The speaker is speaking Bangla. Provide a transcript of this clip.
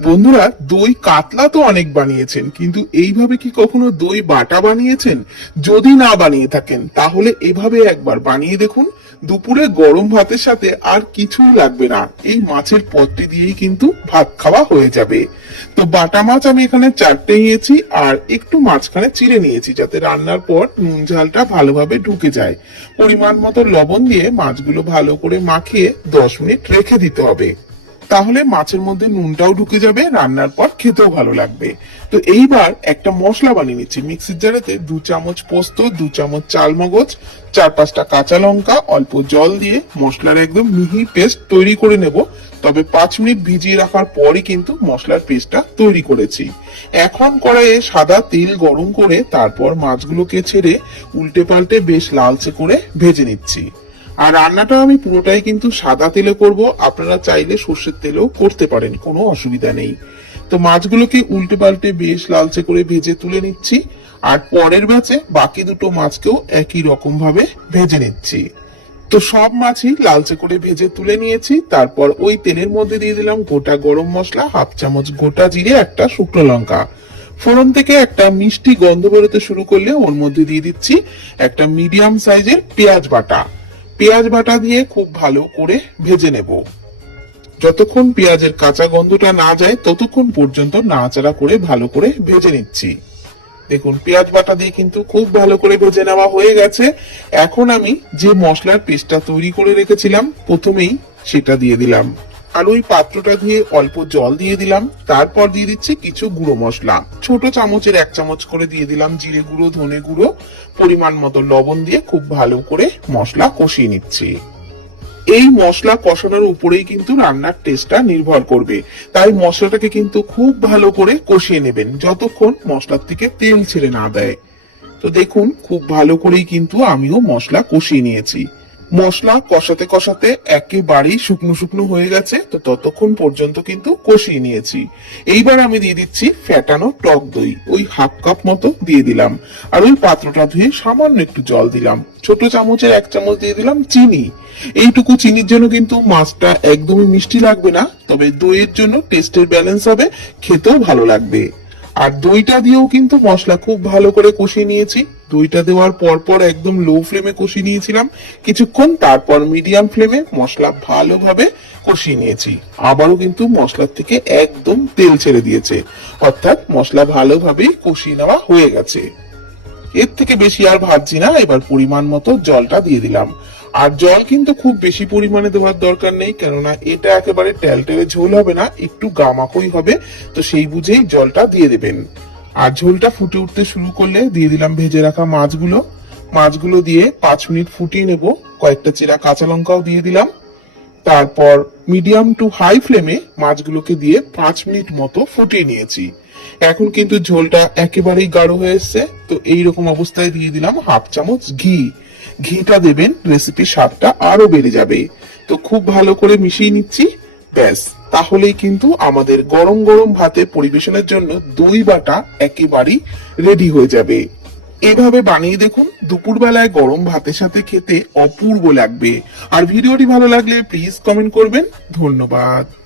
বন্ধুরা, দই কাতলা তো অনেক বানিয়েছেন, কিন্তু এইভাবে কি কখনো দই বাটা বানিয়েছেন? যদি না বানিয়ে থাকেন, তাহলে এভাবে একবার বানিয়ে দেখুন। দুপুরে গরম ভাতের সাথে আর কিছুই লাগবে না। এই মাছের পদটি দিয়েই কিন্তু ভাত খাওয়া হয়ে যাবে। তো বাটা মাছ আমি এখানে চারটে নিয়েছি, আর একটু মাঝখানে চিড়ে নিয়েছি, যাতে রান্নার পর নুন ঝালটা ভালোভাবে ঢুকে যায়। পরিমাণ মতো লবণ দিয়ে মাছগুলো ভালো করে মাখিয়ে দশ মিনিট রেখে দিতে হবে। তাহলে মাছের মধ্যে নুনটাও ঢুকে যাবে, রান্নার পর খেতেও ভালো লাগবে। তো এইবার একটা মশলা বানিয়ে নিচ্ছি। মিক্সির জারেতে দু চামচ পোস্ত, দু চামচ চাল মগজ, চার পাঁচটা কাঁচা লঙ্কা, অল্প জল দিয়ে মশলার একদম মিহি পেস্ট তৈরি করে নেব। তবে পাঁচ মিনিট ভিজিয়ে রাখার পরই কিন্তু মশলার পেস্টটা তৈরি করেছি। এখন কড়াইয়ে সাদা তেল গরম করে তারপর মাছগুলোকে ছেড়ে উল্টে পাল্টে বেশ লালচে করে ভেজে নিচ্ছি। আর রান্নাটা আমি পুরোটাই কিন্তু সাদা তেলে করব। আপনারা চাইলে সর্ষের তেলেও করতে পারেন, কোনো অসুবিধা নেই। তো মাছগুলোকে উল্টে পাল্টে বেশ লালচে করে ভেজে তুলে নিচ্ছি। আর পরের ব্যাচে বাকি দুটো মাছকেও একই রকম ভাবে ভেজে নিচ্ছি। তো সব মাছই লালচে করে ভেজে তুলে নিয়েছি। তারপর ওই তেলের মধ্যে দিয়ে দিলাম গোটা গরম মশলা, হাফ চামচ গোটা জিরে, একটা শুকনো লঙ্কা। ফোড়ন থেকে একটা মিষ্টি গন্ধ বেরোতে শুরু করলে ওর মধ্যে দিয়ে দিচ্ছি একটা মিডিয়াম সাইজের পেঁয়াজ বাটা। পেঁয়াজ বাটা দিয়ে খুব ভালো করে ভেজে নেব। যতক্ষণ পেঁয়াজের কাঁচা গন্ধটা না যায়, ততক্ষণ পর্যন্ত নাড়াচাড়া করে ভালো করে ভেজে নিচ্ছি। দেখুন, পেঁয়াজ বাটা দিয়ে কিন্তু খুব ভালো করে ভেজে নেওয়া হয়ে গেছে। এখন আমি যে মশলার পেস্টটা তৈরি করে রেখেছিলাম, প্রথমেই সেটা দিয়ে দিলাম। আর ওই পাত্রটা ধুয়ে অল্প জল দিয়ে দিলাম। তারপর দিয়ে দিচ্ছি কিছু গুঁড়ো মশলা। ছোট চামচের এক চামচ করে দিয়ে দিলাম জিরে গুঁড়ো, ধনে গুঁড়ো, পরিমাণ মতো লবণ দিয়ে খুব ভালো করে মশলা কষিয়ে নিচ্ছি। এই মশলা কষানোর উপরেই কিন্তু রান্নার টেস্টটা নির্ভর করবে। তাই মশলাটাকে কিন্তু খুব ভালো করে কষিয়ে নেবেন যতক্ষণ মশলার থেকে তেল ছেড়ে না দেয়। তো দেখুন, খুব ভালো করেই কিন্তু আমিও মশলা কষিয়ে নিয়েছি। মশলা কষাতে কষাতে একেবারেই শুকনো শুকনো হয়ে গেছে, তো ততক্ষণ পর্যন্ত কিন্তু কষিয়ে নিয়েছি। এইবার আমি দিয়ে দিচ্ছি ফ্যাটানো টক দই, ওই হাফ কাপ মতো দিয়ে দিলাম। আর ওই পাত্রটা ধুয়ে সামান্য একটু জল দিলাম। ছোট চামচের এক চামচ দিয়ে দিলাম চিনি। এইটুকু চিনির জন্য কিন্তু মাছটা একদমই মিষ্টি লাগবে না, তবে দইয়ের জন্য টেস্টের ব্যালেন্স হবে, খেতেও ভালো লাগবে। আর দইটা দিয়েও কিন্তু মশলা খুব ভালো করে কষিয়ে নিয়েছি। দইটা দেওয়ার পর পর একদম লো ফ্লেমে কষিয়ে নিয়েছিলাম। কিছুক্ষণ তারপর মিডিয়াম ফ্লেমে মশলা ভালোভাবে কষিয়ে নিয়েছি। আবারও কিন্তু মশলার থেকে একদম তেল ছেড়ে দিয়েছে। অর্থাৎ মশলা ভালোভাবে কষিয়ে নেওয়া হয়ে গেছে। এর থেকে বেশি আর ভাবছি না। এবার পরিমাণ মতো জলটা দিয়ে দিলাম। আর জল কিন্তু খুব বেশি পরিমাণে দেওয়ার দরকার নেই, কেননা এটা একেবারে টেলটেলে ঝোল হবে না, একটু গামাকই হবে, তো সেই বুঝেই জলটা দিয়ে দেবেন। আর ঝোলটা ফুটে উঠতে শুরু করলে দিয়ে দিলাম ভেজে রাখা মাছগুলো। মাছগুলো দিয়ে পাঁচ মিনিট ফুটিয়ে নেব, কয়েকটা চেরা কাঁচা লঙ্কাও দিয়ে দিলাম। তারপর মিডিয়াম টু হাই ফ্লেমে মাছগুলোকে দিয়ে পাঁচ মিনিট মতো ফুটিয়ে নিয়েছি। এখন কিন্তু ঝোলটা একেবারেই গাঢ় হয়ে এসছে, তো এইরকম অবস্থায় দিয়ে দিলাম হাফ চামচ ঘি। ঘিটা দেবেন রেসিপির স্বাদটা আরও বেড়ে যাবে। তো খুব ভালো করে মিশিয়ে নিচ্ছি, ব্যাস। তাহলেই কিন্তু আমাদের গরম গরম ভাতে পরিবেশনের জন্য দই বাটা একেবারেই রেডি হয়ে যাবে। এভাবে বানিয়ে দেখুন, দুপুরবেলায় গরম ভাতের সাথে খেতে অপূর্ব লাগবে। আর ভিডিওটি ভালো লাগলে প্লিজ কমেন্ট করবেন। ধন্যবাদ।